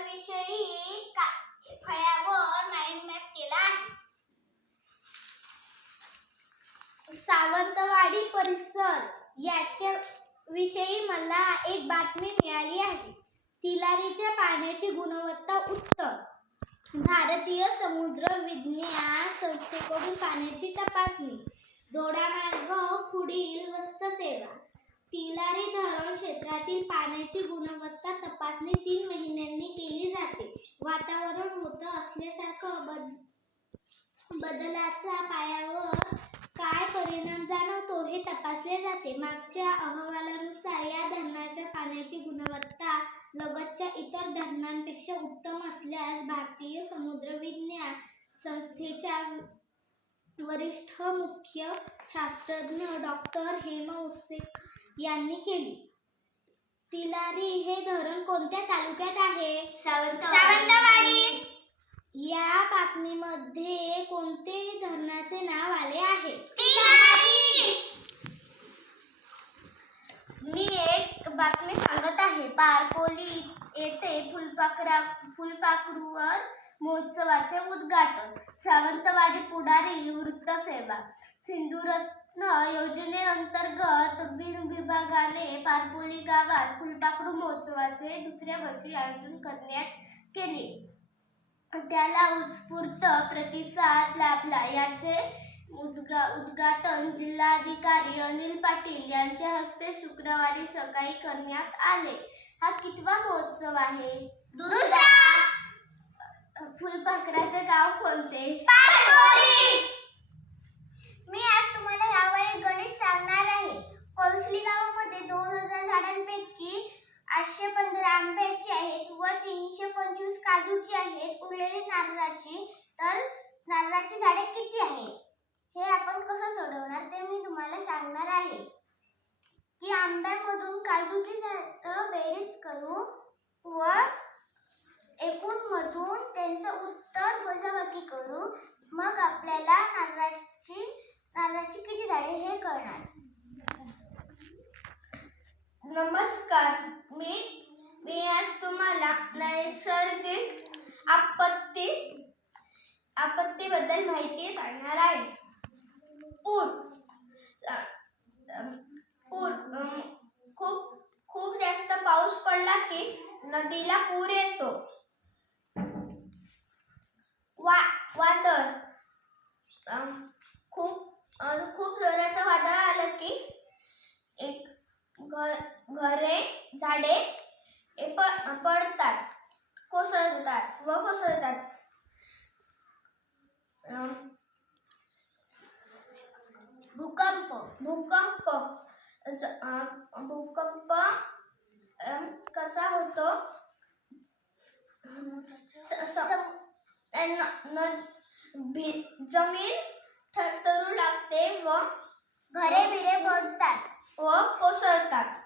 परिसराविषयी फळ्यावर mind map केला आहे. सावंतवाडी परिसर याच्या विषयी मला एक बातमी मिळाली आहे. तिलारीच्या पाण्याची गुणवत्ता उत्तम. भारतीय समुद्र विज्ञान संस्थेकडून पाण्याची तपासणी. दोडामार्ग पुढील वस्त सेवा तिलारी धरण क्षेत्रातील पाण्याची गुणवत्ता तपासणी तीन महिन्यांनी केली जाते. वातावरण होत असल्यासारखं बद बदलाचा पायावर काय परिणाम जाणवतो हे तपासले जाते. मागच्या अहवालानुसार या धरणाच्या पाण्याची गुणवत्ता लगतच्या इतर धरणांपेक्षा उत्तम असल्यास भारतीय समुद्र विज्ञान संस्थेच्या वरिष्ठ मुख्य शास्त्रज्ञ डॉक्टर हेमा उसे यांनी केली. तिलारी हे धरण कोणत्या तालुक्यात आहे? सावंतवाडी. या बातमीमध्ये कोणते धरणाचे नाव आले आहे? मी एक बातमी सांगत आहे. पारकोली येथे फुलपाखरा फुलपाखरूवर महोत्सवाचे उद्घाटन. सावंतवाडी पुढारी वृत्तसेवा. सिंधुरत्न योजनेअंतर्गत बीड विभागाने पारकोली गावात फुलपाखरू महोत्सवाचे दुसऱ्या वर्षी आयोजन करण्यात केले. त्याला उत्स्फूर्त प्रतिसाद लाभला. याचे उद्गा उद्घाटन जिल्हाधिकारी अनिल पाटील यांच्या हस्ते शुक्रवारी सकाळी करण्यात आले. हा कितवा महोत्सव आहे? दुसरा! फुलपाखराचे गाव कोणते पारकोली. मी आज तुम्हाला यावर एक गणित सांगणार आहे कोळसली गावामध्ये दोन हजार झाडांपैकी आठशे पंधरा आंब्याची आहेत व तीनशे पंचवीस काजूची आहेत उरलेली नारळाची. तर नारळाची झाडे किती आहे हे आपण कसं सोडवणार ते मी तुम्हाला सांगणार आहे. की आंब्यामधून काजूची झाडं बेरीज करू व एकूणमधून त्यांचं उत्तर वजाबाकी करू. मग आपल्याला नारळाची नारळाची किती झाडे हे कळणार. नमस्कार मी मी आज तुम्हाला नैसर्गिक आपत्ती आपत्तीबद्दल माहिती सांगणार आहे. पूर पूर खूप खूप जास्त पाऊस पडला की नदीला पूर येतो. वा वादळ खूप खूप जोराचं वादळ आलं की एक घर घरे झाडे पडतात कोसळतात. व कोसळतात. भूकंप. भूकंप. भूकंप कसा होतो? जमीन थरथरू लागते व घरे बिरे पडतात व कोसळतात.